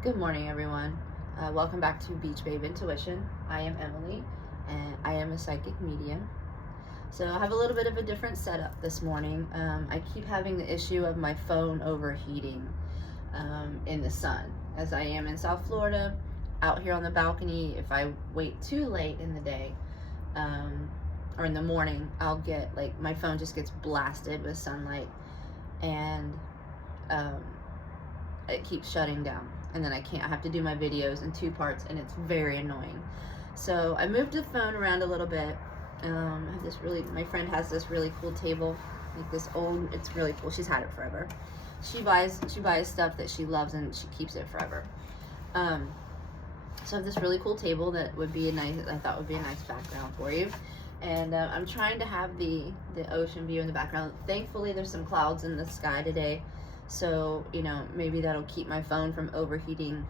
Good morning, everyone. Welcome back to Beach Babe Intuition. I am Emily, and I am a psychic medium. So I have a little bit of a different setup this morning. I keep having the issue of my phone overheating in the sun, as I am in South Florida, out here on the balcony. If I wait too late in the day, or in the morning, I'll get, like, my phone just gets blasted with sunlight, and it keeps shutting down, and then I have to do my videos in two parts, and it's very annoying. So I moved the phone around a little bit. I have this my friend has this really cool table, like this old, it's really cool, she's had it forever. She buys stuff that she loves, and she keeps it forever. So I have this really cool table that I thought would be a nice background for you. And I'm trying to have the ocean view in the background. Thankfully, there's some clouds in the sky today, so maybe that'll keep my phone from overheating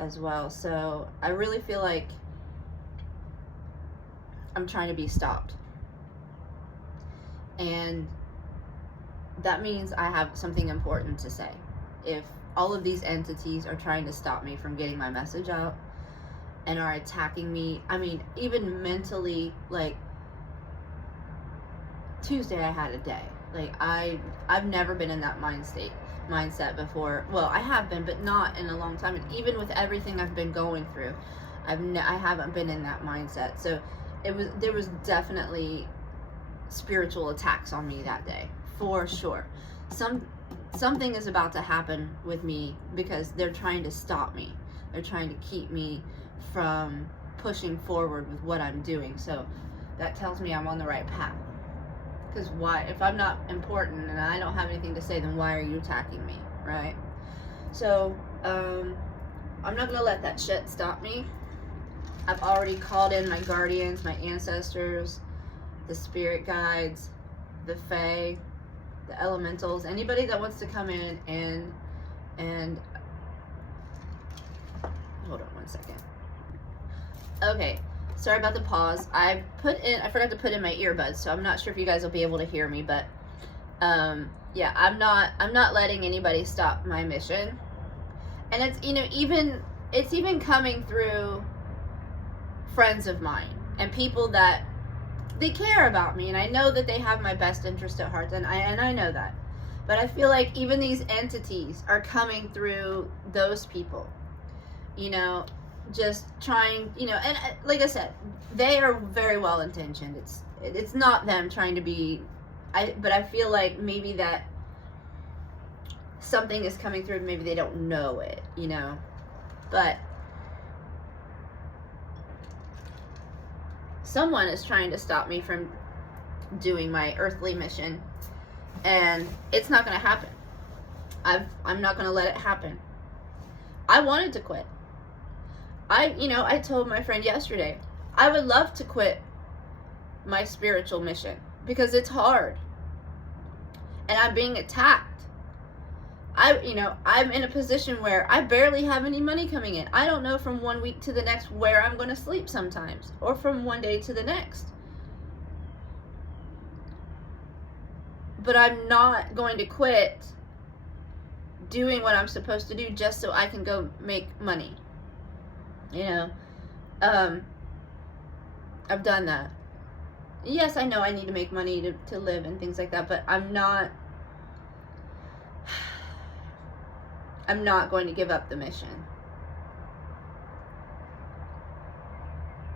as well. So I really feel like I'm trying to be stopped, and that means I have something important to say. If all of these entities are trying to stop me from getting my message out and are attacking me, I mean, even mentally, like Tuesday I had a day. Like, I've never been in that mindset before. Well, I have been, but not in a long time. And even with everything I've been going through, I haven't been in that mindset. So there was definitely spiritual attacks on me that day, for sure. Something is about to happen with me, because they're trying to stop me. They're trying to keep me from pushing forward with what I'm doing. So that tells me I'm on the right path. Because why, if I'm not important and I don't have anything to say, then why are you attacking me, right? So I'm not gonna let that shit stop me. I've already called in my guardians, my ancestors, the spirit guides, the fae, the elementals, anybody that wants to come in and hold on one second. Okay, sorry about the pause. I forgot to put in my earbuds, so I'm not sure if you guys will be able to hear me, but yeah, I'm not letting anybody stop my mission. And it's it's even coming through friends of mine and people that they care about me, and I know that they have my best interest at heart, and I know that. But I feel like even these entities are coming through those people, just trying, and like I said, they are very well intentioned. It's not them trying to be, but I feel like maybe that something is coming through, maybe they don't know it, but someone is trying to stop me from doing my earthly mission, and it's not going to happen. I'm not going to let it happen. I wanted to quit. I told my friend yesterday, I would love to quit my spiritual mission because it's hard, and I'm being attacked. I'm in a position where I barely have any money coming in. I don't know from one week to the next where I'm going to sleep sometimes, or from one day to the next. But I'm not going to quit doing what I'm supposed to do just so I can go make money. I've done that. Yes, I know I need to make money to live and things like that, but I'm not going to give up the mission.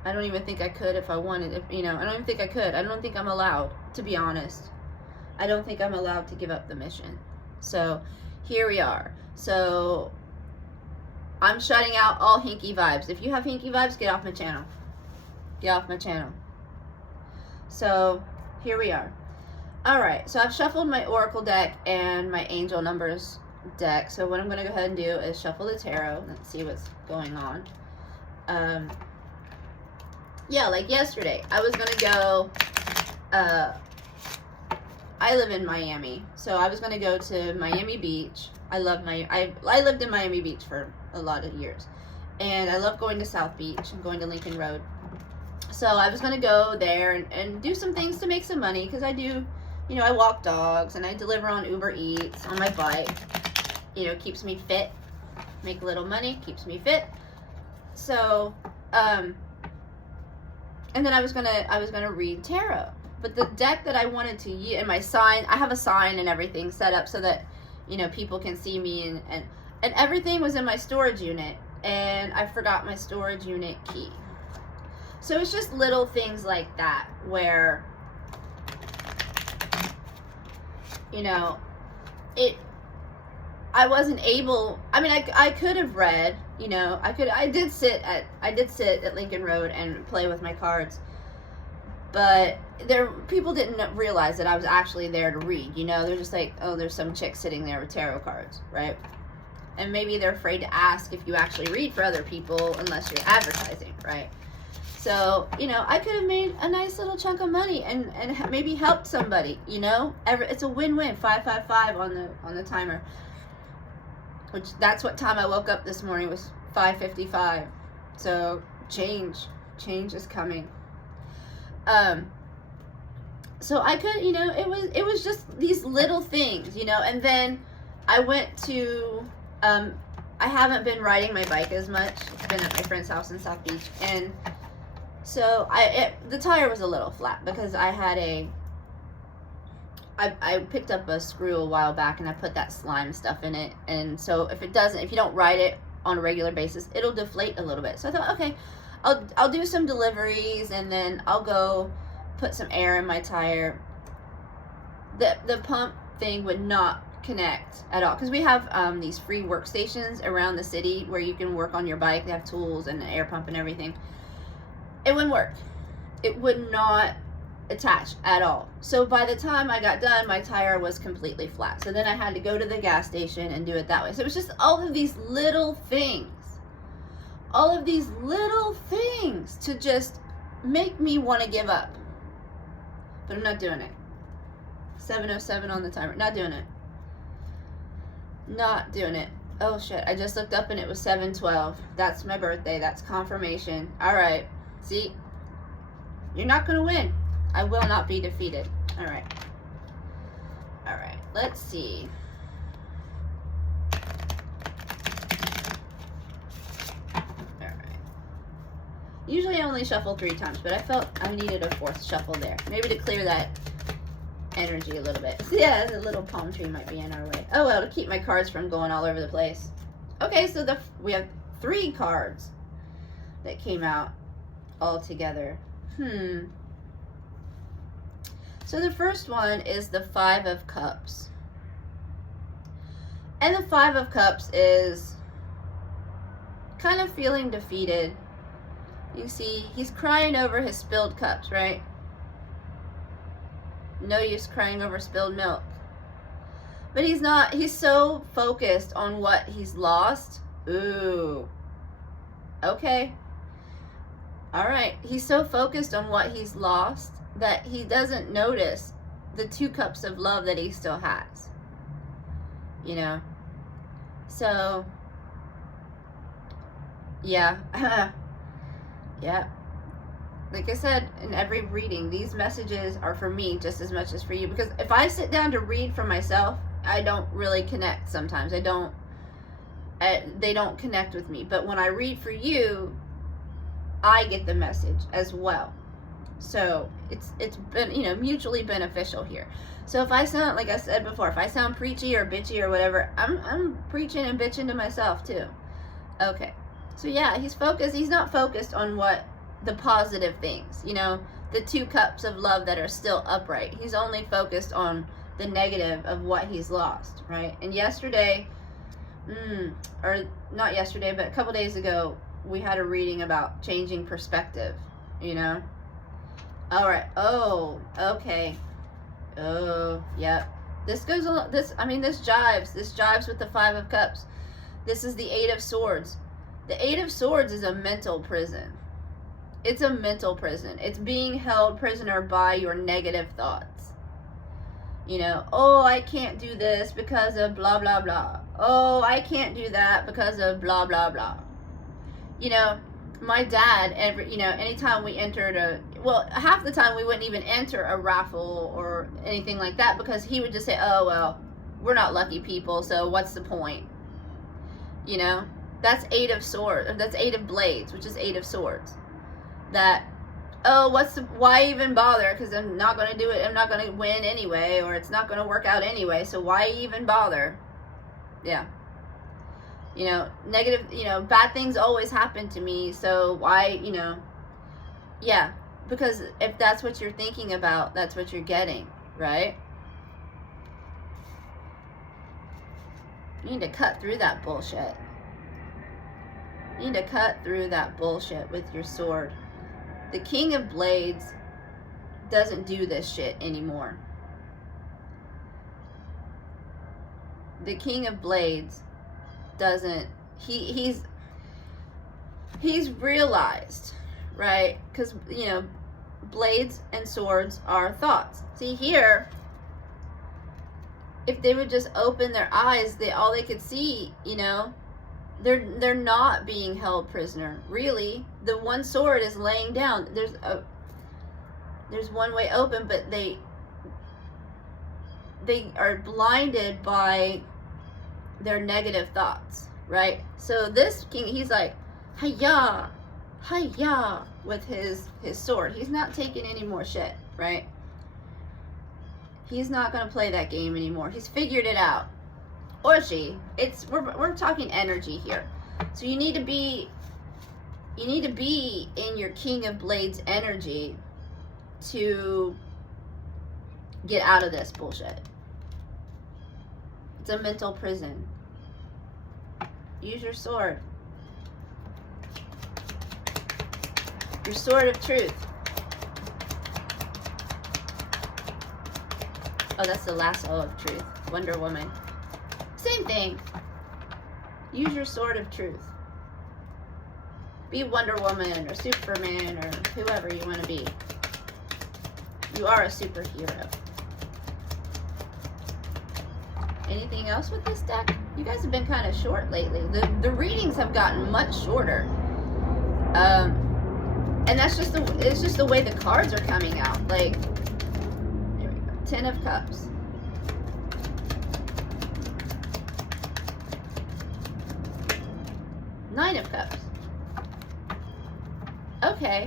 I don't even think I could if I wanted. I don't even think I could. I don't think I'm allowed, to be honest. I don't think I'm allowed to give up the mission. So here we are. So I'm shutting out all hinky vibes. If you have hinky vibes, get off my channel. Get off my channel. So here we are. All right. So I've shuffled my Oracle deck and my Angel Numbers deck. So what I'm going to go ahead and do is shuffle the tarot. Let's see what's going on. Yeah, like yesterday, I was going to go, I live in Miami, so I was going to go to Miami Beach. I lived in Miami Beach for a lot of years, and I love going to South Beach and going to Lincoln Road. So I was going to go there and do some things to make some money, because I do, I walk dogs and I deliver on Uber Eats on my bike. Keeps me fit make a little money, keeps me fit. So, and then I was gonna read tarot. But the deck that I wanted to use, and my sign, I have a sign and everything set up so that, you know, people can see me, and everything was in my storage unit, and I forgot my storage unit key. So it's just little things like that where, you know, I wasn't able, I mean, I could have read, you know, I did sit at Lincoln Road and play with my cards, but people didn't realize that I was actually there to read, you know. They're just like, oh, there's some chick sitting there with tarot cards, right? And maybe they're afraid to ask if you actually read for other people unless you're advertising, right? So, you know, I could have made a nice little chunk of money and maybe helped somebody, you know. It's a win-win. 555 on the timer, which that's what time I woke up this morning, was 5:55. So change is coming. So I could, you know, it was just these little things, you know. And then I went to I haven't been riding my bike as much. It's been at my friend's house in South Beach, and so the tire was a little flat because I picked up a screw a while back and I put that slime stuff in it, and so if you don't ride it on a regular basis, it'll deflate a little bit. So I thought, okay, I'll do some deliveries and then I'll go put some air in my tire. The pump thing would not connect at all because we have these free workstations around the city where you can work on your bike. They have tools and an air pump and everything. It wouldn't work. It would not attach at all. So by the time I got done, my tire was completely flat. So then I had to go to the gas station and do it that way. So it was just all of these little things. All of these little things to just make me want to give up. But I'm not doing it. 7:07 on the timer. Not doing it. Not doing it. Oh shit, I just looked up and it was 7:12. That's my birthday. That's confirmation. All right. See, you're not going to win. I will not be defeated. All right. All right. Let's see. All right. Usually I only shuffle 3 times, but I felt I needed a 4th shuffle there. Maybe to clear that energy a little bit. Yeah, the little palm tree might be in our way. Oh, well, to keep my cards from going all over the place. Okay, so we have 3 cards that came out all together. So the first one is the 5 of Cups. And the 5 of Cups is kind of feeling defeated. You see, he's crying over his spilled cups, right? No use crying over spilled milk. But he's so focused on what he's lost. Ooh. Okay. All right. He's so focused on what he's lost that he doesn't notice the 2 cups of love that he still has. You know? So, yeah. Yeah. Like I said, in every reading, these messages are for me just as much as for you. Because if I sit down to read for myself, I don't really connect sometimes. They don't connect with me. But when I read for you, I get the message as well. So it's been, you know, mutually beneficial here. So if I sound, like I said before, if I sound preachy or bitchy or whatever, I'm preaching and bitching to myself too. Okay. So yeah, he's focused. He's not focused on what the positive things, you know, the 2 cups of love that are still upright. He's only focused on the negative of what he's lost, right? And yesterday, or not yesterday, but a couple days ago, we had a reading about changing perspective, you know? All right. Oh, okay. Oh, yep. This goes along, this jives with the 5 of Cups. This is the 8 of Swords. The 8 of Swords is a mental prison. It's a mental prison. It's being held prisoner by your negative thoughts. You know, oh, I can't do this because of blah, blah, blah. Oh, I can't do that because of blah, blah, blah. You know, my dad, anytime we entered half the time we wouldn't even enter a raffle or anything like that because he would just say, oh, well, we're not lucky people, so what's the point? You know, that's 8 of swords. That's 8 of blades, which is 8 of swords. That, oh, why even bother? Because I'm not going to do it. I'm not going to win anyway, or it's not going to work out anyway. So why even bother? Yeah. You know, negative, you know, bad things always happen to me. So why, you know, yeah. Because if that's what you're thinking about, that's what you're getting, right? You need to cut through that bullshit. You need to cut through that bullshit with your sword. The King of Blades doesn't do this shit anymore. The King of Blades doesn't, he's realized, right? Because, you know, blades and swords are thoughts. See here, if they would just open their eyes, all they could see, you know, they're not being held prisoner. Really, the one sword is laying down. There's one way open, but they are blinded by their negative thoughts, right? So this king, he's like, hiya, hiya, with his sword. He's not taking any more shit, right? He's not going to play that game anymore. He's figured it out. Or she. We're talking energy here. So you need to be in your King of Blades energy to get out of this bullshit. It's a mental prison. Use your sword. Your sword of truth. Oh, that's the lasso of truth. Wonder Woman. Same thing. Use your sword of truth. Be Wonder Woman or Superman or whoever you want to be. You are a superhero. Anything else with this deck? You guys have been kind of short lately. The readings have gotten much shorter. And that's just it's just the way the cards are coming out. Like, here we go. 10 of Cups. Nine of Cups. Okay.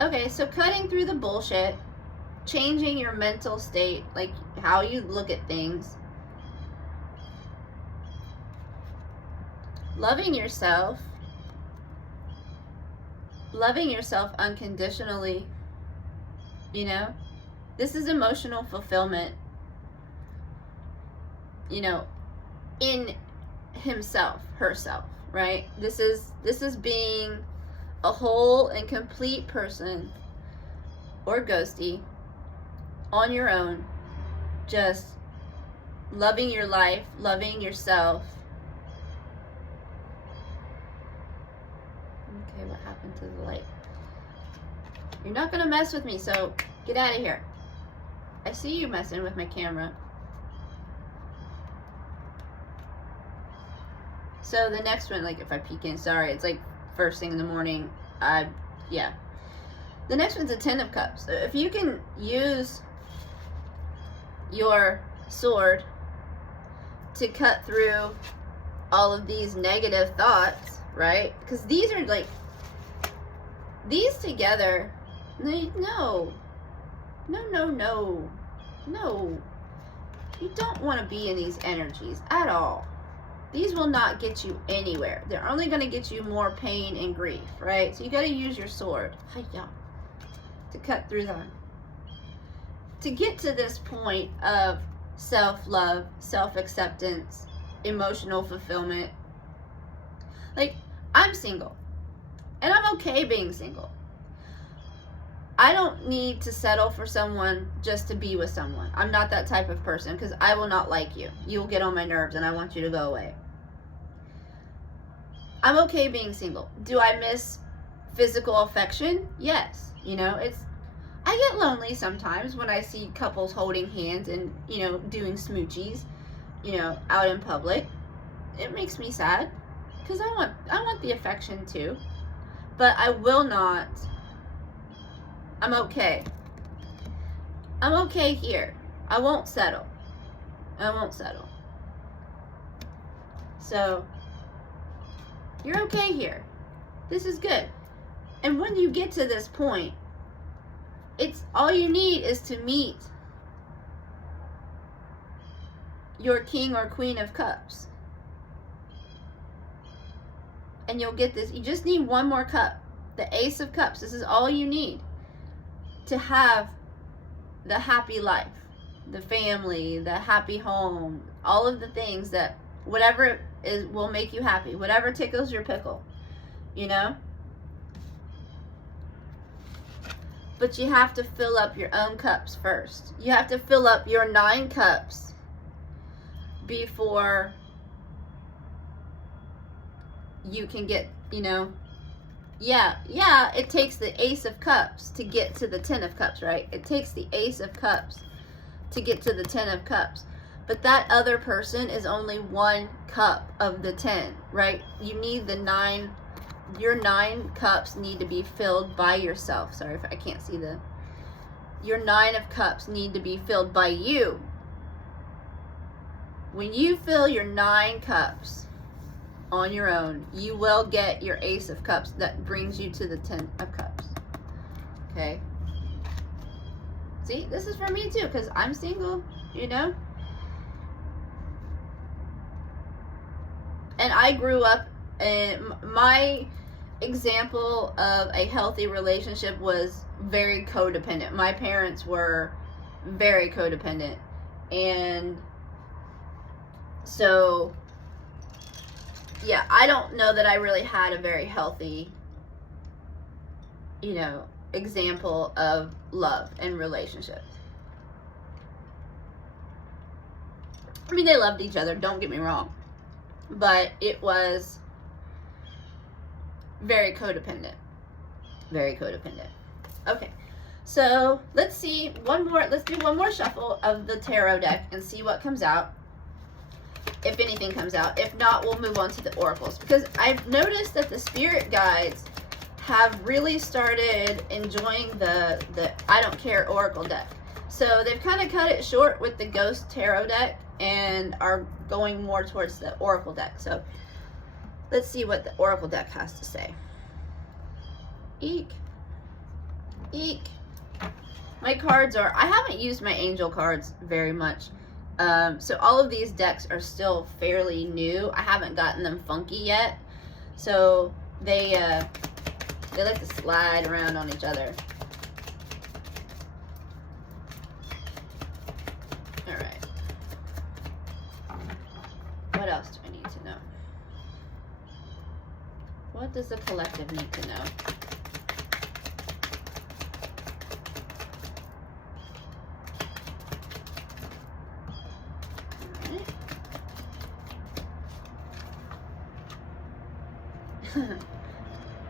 Okay, so cutting through the bullshit, changing your mental state, like how you look at things, loving yourself unconditionally, you know, this is emotional fulfillment, you know, in himself, herself, right? This is being a whole and complete person or ghosty on your own, just loving your life, loving yourself. Okay, what happened to the light? You're not gonna mess with me, so get out of here. I see you messing with my camera. So the next one, like if I peek in, sorry, it's like first thing in the morning. Yeah. The next one's a 10 of Cups. So if you can use your sword to cut through all of these negative thoughts, right? Because these are like, these together, no. You don't want to be in these energies at all. These will not get you anywhere. They're only going to get you more pain and grief, right? So you got to use your sword to cut through them. To get to this point of self-love, self-acceptance, emotional fulfillment. Like, I'm single. And I'm okay being single. I don't need to settle for someone just to be with someone. I'm not that type of person because I will not like you. You'll get on my nerves and I want you to go away. I'm okay being single. Do I miss physical affection? Yes. You know, I get lonely sometimes when I see couples holding hands and, you know, doing smoochies, you know, out in public. It makes me sad because I want the affection too. But I will not. I'm okay. I'm okay here. I won't settle. I won't settle. So, you're okay here. This is good. And when you get to this point, it's all you need is to meet your king or queen of cups. And you'll get this. You just need one more cup. The ace of cups. This is all you need to have the happy life, the family, the happy home, all of the things that whatever is will make you happy, whatever tickles your pickle, you know? But you have to fill up your own cups first. You have to fill up your 9 cups before you can get, you know, yeah, it takes the ace of cups to get to the 10 of cups, right? It takes the ace of cups to get to the 10 of cups. But that other person is only 1 cup of the 10, right? You need the 9, your 9 cups need to be filled by yourself. Sorry if I can't see your 9 of cups need to be filled by you. When you fill your 9 cups on your own, you will get your ace of cups that brings you to the 10 of cups. Okay? See, this is for me too, because I'm single, you know? And I grew up, and my example of a healthy relationship was very codependent. My parents were very codependent. And so, yeah, I don't know that I really had a very healthy, you know, example of love and relationships. I mean, they loved each other, don't get me wrong. But it was very codependent. Very codependent. Okay. So, let's do one more shuffle of the tarot deck and see what comes out. If anything comes out. If not, we'll move on to the oracles. Because I've noticed that the spirit guides have really started enjoying the I Don't Care oracle deck. So they've kind of cut it short with the ghost tarot deck and are going more towards the oracle deck. So let's see what the oracle deck has to say. Eek. Eek. My cards are, I haven't used my angel cards very much. So all of these decks are still fairly new. I haven't gotten them funky yet. So they like to slide around on each other. All right. What else do I need to know? What does the collective need to know?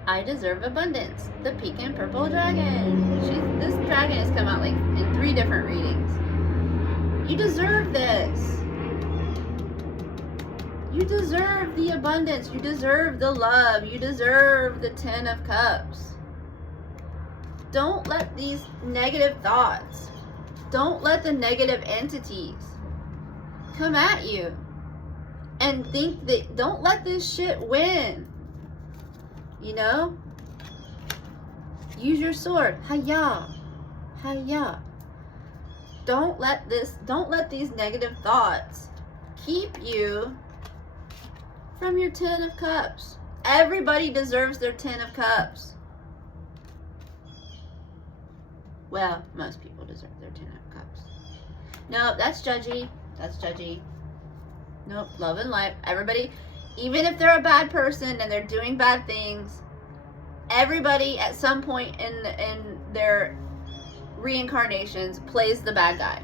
I deserve abundance. The pink and purple dragon. This dragon has come out like in 3 different readings. You deserve this. You deserve the abundance. You deserve the love. You deserve the 10 of cups. Don't let these negative thoughts, don't let the negative entities come at you and think that, don't let this shit win. You know? Use your sword. Hiya. Hiya. Don't let these negative thoughts keep you from your 10 of cups. Everybody deserves their 10 of cups. Well, most people deserve their 10 of cups. No, that's judgy. That's judgy. Nope, love and life. Everybody, even if they're a bad person and they're doing bad things, everybody at some point in their reincarnations plays the bad guy.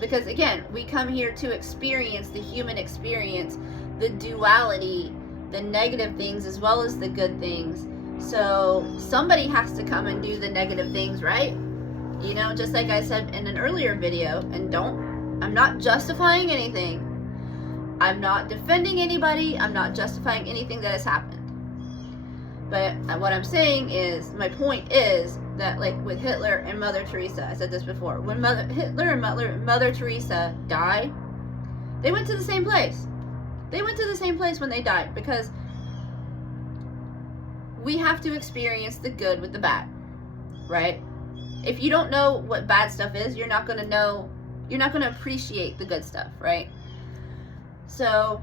Because again, we come here to experience the human experience, the duality, the negative things as well as the good things. So somebody has to come and do the negative things, right? You know, just like I said in an earlier video, and I'm not justifying anything. I'm not defending anybody. I'm not justifying anything that has happened. But what I'm saying is, my point is that, like with Hitler and Mother Teresa, I said this before, when Hitler and Mother Teresa died, They went to the same place. They went to the same place when they died, because we have to experience the good with the bad, right? If you don't know what bad stuff is, you're not going to appreciate the good stuff, right? So,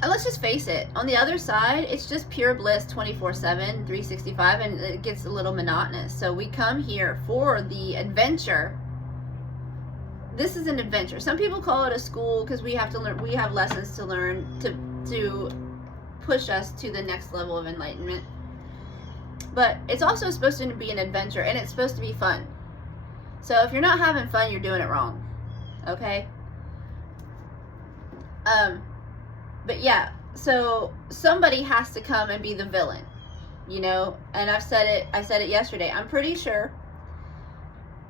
and let's just face it, on the other side, it's just pure bliss 24/7, 365, and it gets a little monotonous. So we come here for the adventure. This is an adventure. Some people call it a school because we have to learn, we have lessons to learn to push us to the next level of enlightenment. But it's also supposed to be an adventure, and it's supposed to be fun. So if you're not having fun, you're doing it wrong. Okay? But yeah, so somebody has to come and be the villain, you know, and I said it yesterday. I'm pretty sure,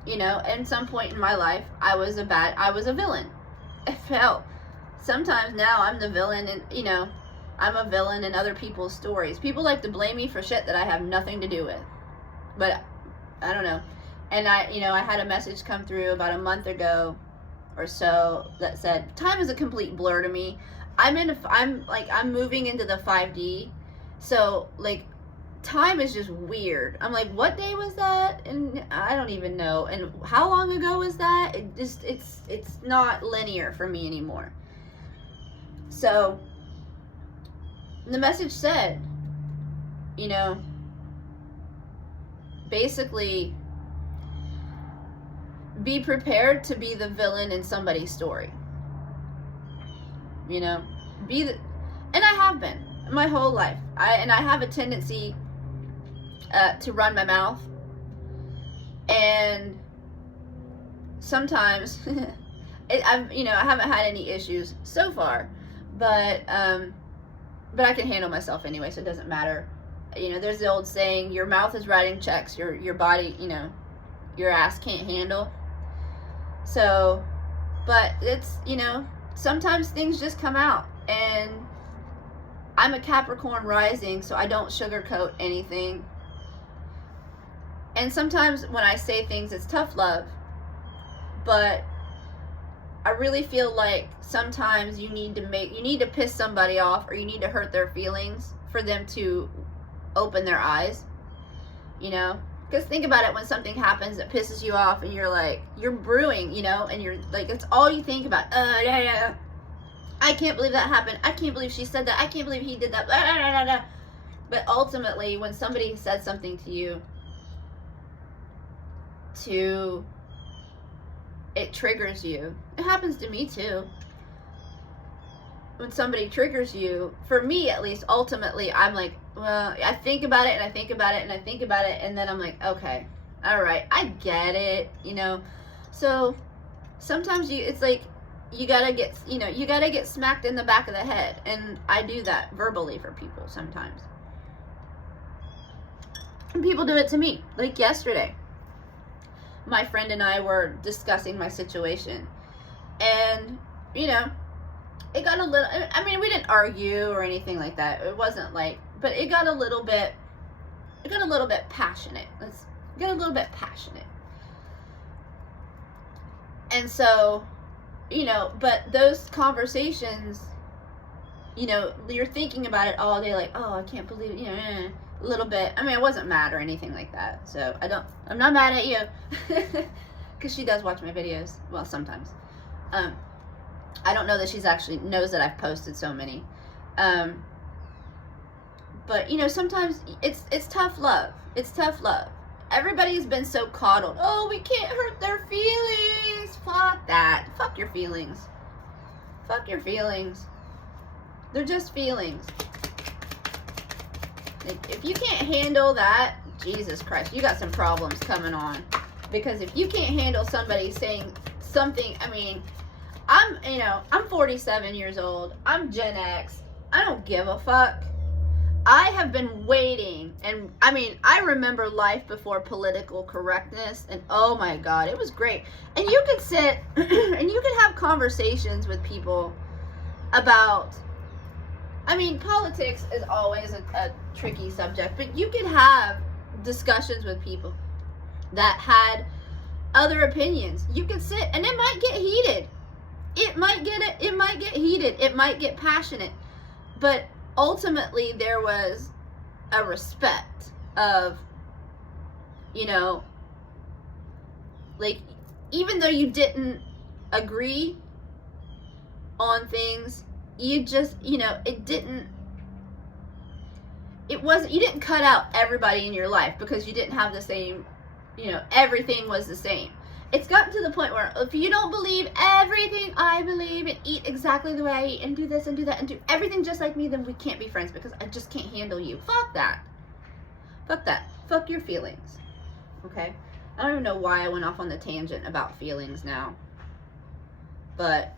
you know, at some point in my life, I was a villain. Hell, sometimes now I'm the villain, and, you know, I'm a villain in other people's stories. People like to blame me for shit that I have nothing to do with, but I don't know. And I had a message come through about a month ago or so that said, time is a complete blur to me. I'm moving into the 5D, so like time is just weird. I'm like, what day was that? And I don't even know. And how long ago was that? It's not linear for me anymore. So the message said, you know, basically, be prepared to be the villain in somebody's story. You know, and I have been my whole life. I have a tendency to run my mouth, and sometimes I haven't had any issues so far, but I can handle myself anyway, so it doesn't matter. You know, there's the old saying, your mouth is writing checks, your body, you know, your ass can't handle. So, but it's, you know, sometimes things just come out, and I'm a Capricorn rising, so I don't sugarcoat anything. And sometimes when I say things, it's tough love, but I really feel like sometimes you need to piss somebody off, or you need to hurt their feelings for them to open their eyes, you know? Because think about it, when something happens that pisses you off, and you're brewing, you know, and you're like, it's all you think about. Yeah. I can't believe that happened. I can't believe she said that. I can't believe he did that. Blah, blah, blah, blah. But ultimately, when somebody said something to you, it triggers you. It happens to me too. When somebody triggers you, for me at least, ultimately, I'm like, well, I think about it, and I think about it, and I think about it, and then I'm like, okay, all right, I get it, you know. So sometimes it's like you gotta get smacked in the back of the head, and I do that verbally for people sometimes. And people do it to me. Like yesterday, my friend and I were discussing my situation, and, you know, it got a little, I mean, we didn't argue or anything like that. It wasn't like, but it got a little bit passionate. Let's get a little bit passionate. And so, you know, but those conversations, you know, you're thinking about it all day, like, oh, I can't believe it, you know, a little bit. I mean, I wasn't mad or anything like that. So I'm not mad at you. Because she does watch my videos. Well, sometimes. I don't know that she's actually knows that I've posted so many. But, you know, sometimes it's tough love. It's tough love. Everybody's been so coddled. Oh, we can't hurt their feelings. Fuck that. Fuck your feelings. Fuck your feelings. They're just feelings. If you can't handle that, Jesus Christ, you got some problems coming on. Because if you can't handle somebody saying something, I mean, I'm 47 years old. I'm Gen X. I don't give a fuck. I have been waiting, and I mean, I remember life before political correctness, and oh my God, it was great. And you could sit and you could have conversations with people about, I mean, politics is always a tricky subject, but you could have discussions with people that had other opinions. You could sit, and it might get heated. It might get heated, it might get passionate, but ultimately there was a respect of, you know, like, even though you didn't agree on things, you just, you know, you didn't cut out everybody in your life because you didn't have the same, you know, everything was the same. It's gotten to the point where if you don't believe everything I believe and eat exactly the way I eat and do this and do that and do everything just like me, then we can't be friends because I just can't handle you. Fuck that. Fuck that. Fuck your feelings. Okay? I don't even know why I went off on the tangent about feelings now. But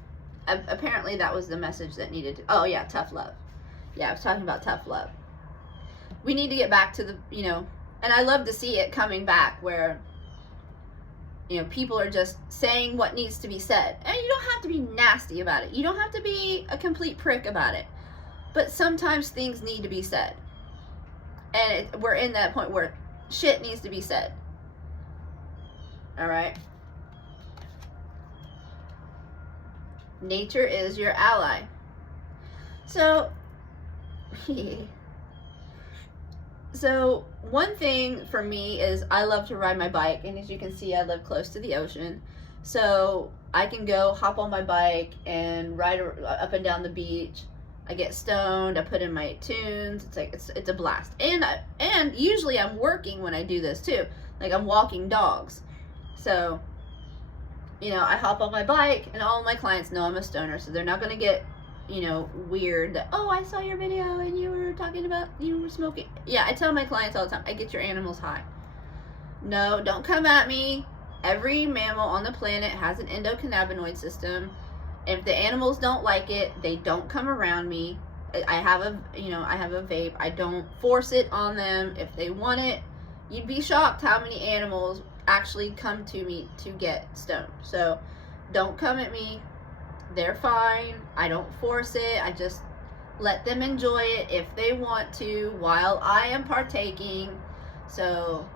apparently that was the message that needed to... Oh, yeah, tough love. Yeah, I was talking about tough love. We need to get back to the, you know... And I love to see it coming back where... You know, people are just saying what needs to be said. And you don't have to be nasty about it. You don't have to be a complete prick about it. But sometimes things need to be said. And we're in that point where shit needs to be said. Alright? Nature is your ally. So... So, one thing for me is I love to ride my bike, and as you can see, I live close to the ocean. So, I can go hop on my bike and ride up and down the beach. I get stoned, I put in my tunes. It's like it's a blast. And usually I'm working when I do this too. Like, I'm walking dogs. So, you know, I hop on my bike, and all my clients know I'm a stoner, so they're not going to get, you know, weird that, oh, I saw your video and you were talking about you were smoking. Yeah, I tell my clients all the time, I get your animals high. No, don't come at me. Every mammal on the planet has an endocannabinoid system. If the animals don't like it, they don't come around me. I have a vape. I don't force it on them. If they want it, you'd be shocked how many animals actually come to me to get stoned. So don't come at me. They're fine. I don't force it. I just let them enjoy it if they want to while I am partaking. So,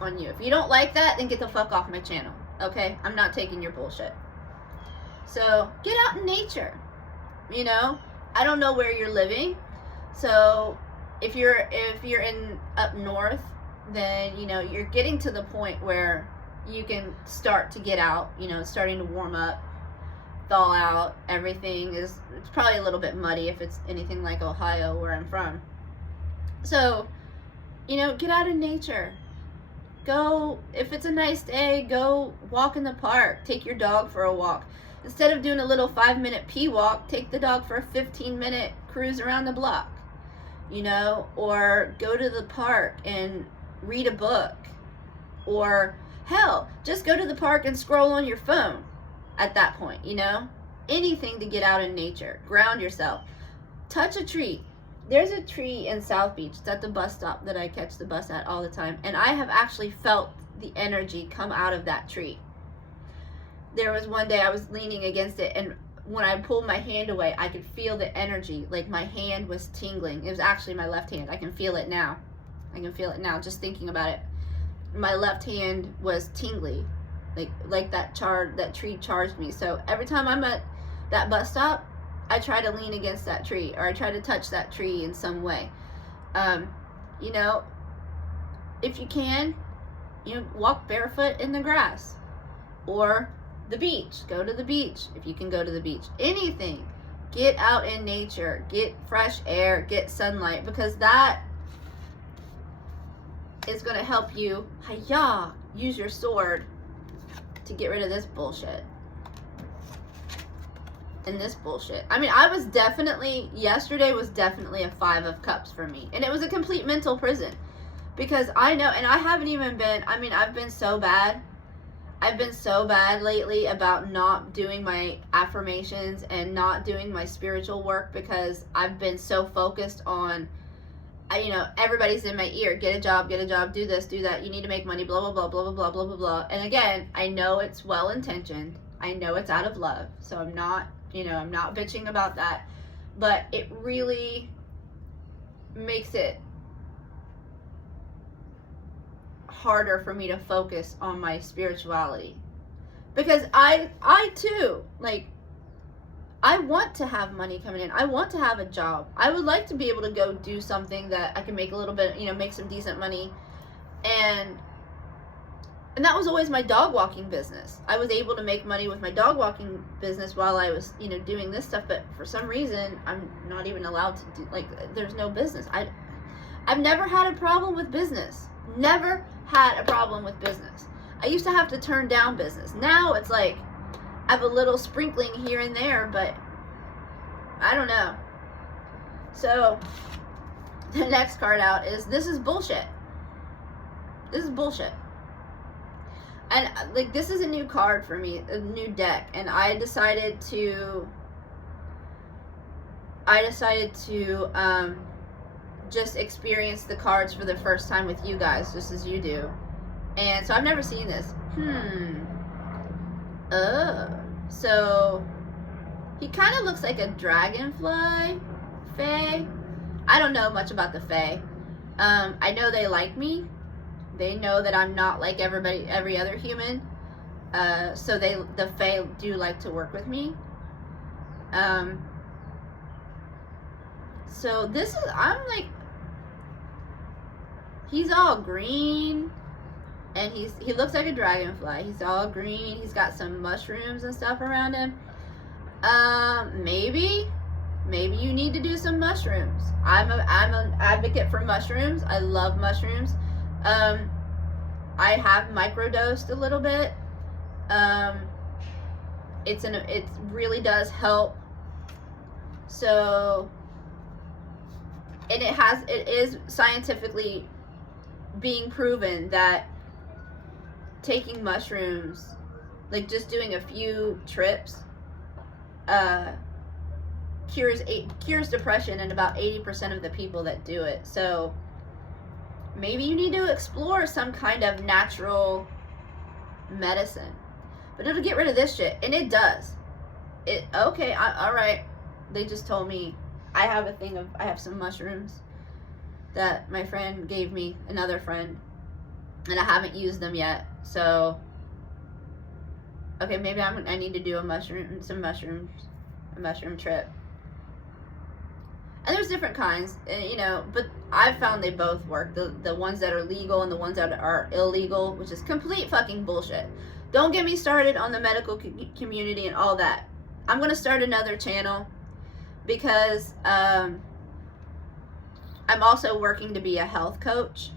on you. If you don't like that, then get the fuck off my channel. Okay? I'm not taking your bullshit. So, get out in nature. You know? I don't know where you're living. So, if you're in up north, then, you know, you're getting to the point where you can start to get out. You know, it's starting to warm up. Thaw out, everything is, it's probably a little bit muddy if it's anything like Ohio where I'm from. So, you know, get out in nature. Go, if it's a nice day, go walk in the park. Take your dog for a walk. Instead of doing a little 5-minute pee walk, take the dog for a 15-minute cruise around the block. You know, or go to the park and read a book. Or, hell, just go to the park and scroll on your phone. At that point, you know, anything to get out in nature, ground yourself, touch a tree. There's a tree in South Beach. It's at the bus stop that I catch the bus at all the time, and I have actually felt the energy come out of that tree. There was one day I was leaning against it, and when I pulled my hand away, I could feel the energy, like my hand was tingling. It was actually my left hand. I can feel it now. I can feel it now just thinking about it. My left hand was tingly. Like that tree charged me. So every time I'm at that bus stop, I try to lean against that tree, or I try to touch that tree in some way. You know, if you can, you know, walk barefoot in the grass, or the beach. Go to the beach if you can go to the beach. Anything. Get out in nature. Get fresh air. Get sunlight, because that is going to help you use your sword to get rid of this bullshit. And this bullshit. I mean, yesterday was definitely a 5 of cups for me. And it was a complete mental prison. Because I know, and I haven't even been, I mean, I've been so bad. I've been so bad lately about not doing my affirmations and not doing my spiritual work, because I've been so focused on, you know, everybody's in my ear. Get a job, do this, do that. You need to make money, blah, blah, blah, blah, blah, blah, blah, blah, blah. And again, I know it's well-intentioned. I know it's out of love. So I'm not, you know, I'm not bitching about that. But it really makes it harder for me to focus on my spirituality. Because I too, like, I want to have money coming in. I want to have a job. I would like to be able to go do something that I can make a little bit, you know, make some decent money. And that was always my dog walking business. I was able to make money with my dog walking business while I was, you know, doing this stuff. But for some reason, I'm not even allowed to do, like, there's no business. I've never had a problem with business. Never had a problem with business. I used to have to turn down business. Now it's like, I have a little sprinkling here and there, but I don't know. So the next card out is, this is bullshit. This is bullshit. And like, this is a new card for me, a new deck, and I decided to just experience the cards for the first time with you guys, just as you do. And so I've never seen this. So he kind of looks like a dragonfly fae. I don't know much about the fae. I know they like me. They know that I'm not like every other human. So the fae do like to work with me. So this is, I'm like, he's all green. And he looks like a dragonfly. He's all green. He's got some mushrooms and stuff around him. Maybe you need to do some mushrooms. I'm an advocate for mushrooms. I love mushrooms. I have microdosed a little bit. It really does help. So, and it is scientifically being proven that taking mushrooms, like just doing a few trips, cures depression in about 80% of the people that do it. So maybe you need to explore some kind of natural medicine, but it'll get rid of this shit, and it does. All right. They just told me I have some mushrooms that my friend gave me, another friend, and I haven't used them yet. So, okay, maybe I need to do a mushroom trip. And there's different kinds, you know, but I've found they both work. The ones that are legal and the ones that are illegal, which is complete fucking bullshit. Don't get me started on the medical community and all that. I'm going to start another channel because I'm also working to be a health coach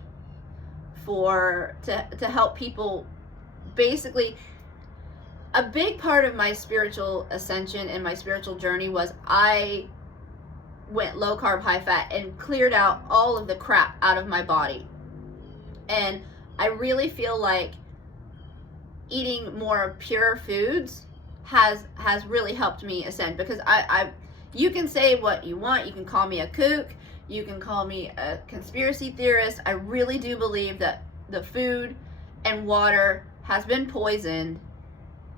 to help people. Basically, a big part of my spiritual ascension and my spiritual journey was I went low carb, high fat and cleared out all of the crap out of my body. And I really feel like eating more pure foods has really helped me ascend, because you can say what you want. You can call me a kook. You can call me a conspiracy theorist. I really do believe that the food and water has been poisoned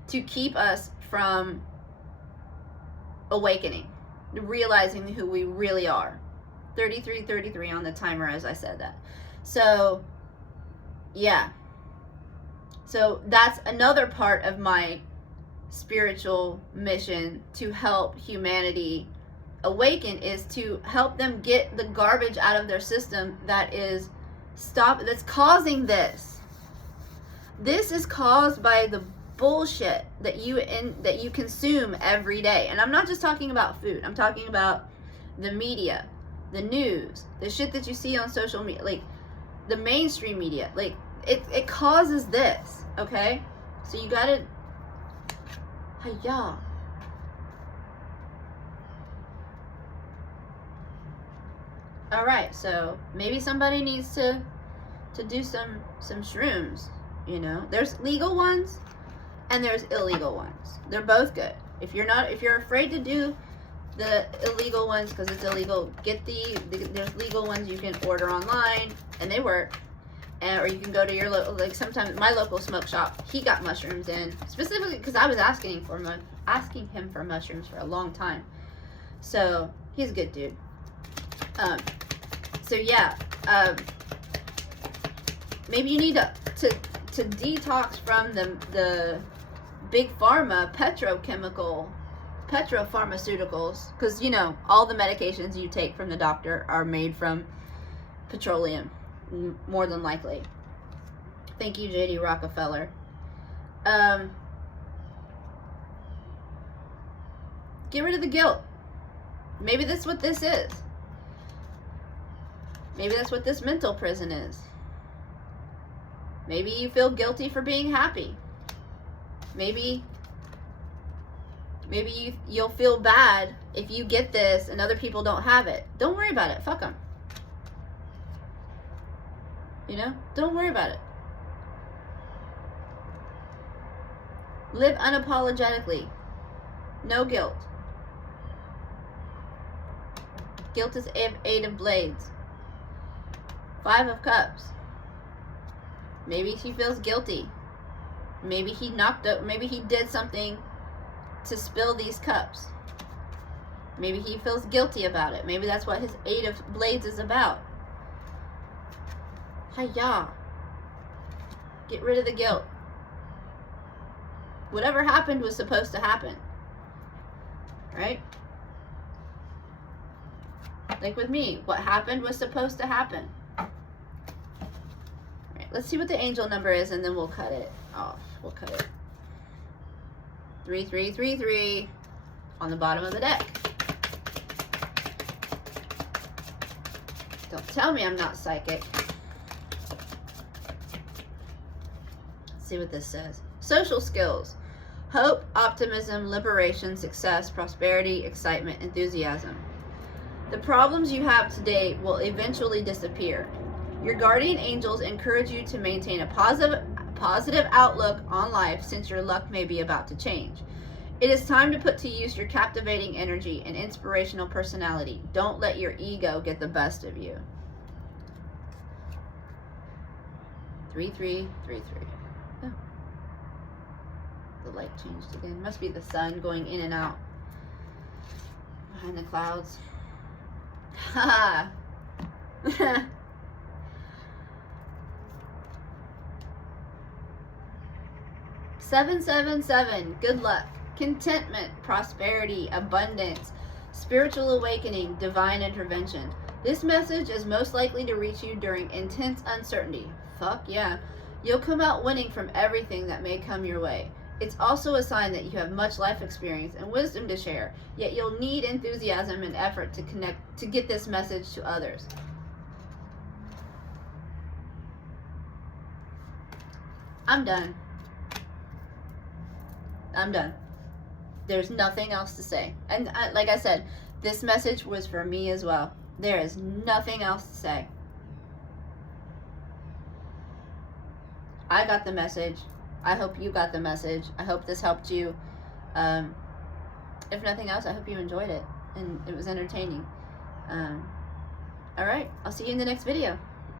to keep us from awakening, realizing who we really are. 33 on the timer as I said that. So, yeah. So that's another part of my spiritual mission, to help humanity awaken, is to help them get the garbage out of their system that's causing this. This is caused by the bullshit that you consume every day. And I'm not just talking about food. I'm talking about the media, the news, the shit that you see on social media, like the mainstream media. Like it causes this, okay? So you gotta, hiya. All right, so maybe somebody needs to do some shrooms. You know, there's legal ones and there's illegal ones. They're both good. If you're afraid to do the illegal ones because it's illegal, get there's legal ones you can order online and they work. Or you can go to your like sometimes my local smoke shop. He got mushrooms in specifically because I was asking him for mushrooms for a long time. So he's a good dude. So yeah, maybe you need to detox from the big pharma, petropharmaceuticals, because you know all the medications you take from the doctor are made from petroleum, more than likely. Thank you, JD Rockefeller. Get rid of the guilt. Maybe that's what this is. Maybe that's what this mental prison is. Maybe you feel guilty for being happy. Maybe you'll feel bad if you get this and other people don't have it. Don't worry about it. Fuck them. You know? Don't worry about it. Live unapologetically. No guilt. Guilt is 8 of blades. 5 of cups. Maybe he feels guilty. Maybe he maybe he did something to spill these cups. Maybe he feels guilty about it. Maybe that's what his 8 of blades is about. Hiya. Get rid of the guilt. Whatever happened was supposed to happen. Right? Like with me, what happened was supposed to happen. Alright, let's see what the angel number is and then we'll cut it off. We'll cut it. 3333 on the bottom of the deck. Don't tell me I'm not psychic. Let's see what this says. Social skills. Hope, optimism, liberation, success, prosperity, excitement, enthusiasm. The problems you have today will eventually disappear. Your guardian angels encourage you to maintain a positive outlook on life since your luck may be about to change. It is time to put to use your captivating energy and inspirational personality. Don't let your ego get the best of you. 3333. Oh. The light changed again. Must be the sun going in and out behind the clouds. Ha! 777. Good luck, contentment, prosperity, abundance, spiritual awakening, divine intervention. This message is most likely to reach you during intense uncertainty. Fuck yeah. You'll come out winning from everything that may come your way. It's also a sign that you have much life experience and wisdom to share, yet you'll need enthusiasm and effort to get this message to others. I'm done. I'm done. There's nothing else to say. And like I said, this message was for me as well. There is nothing else to say. I got the message. I hope you got the message. I hope this helped you. If nothing else, I hope you enjoyed it and it was entertaining. All right, I'll see you in the next video.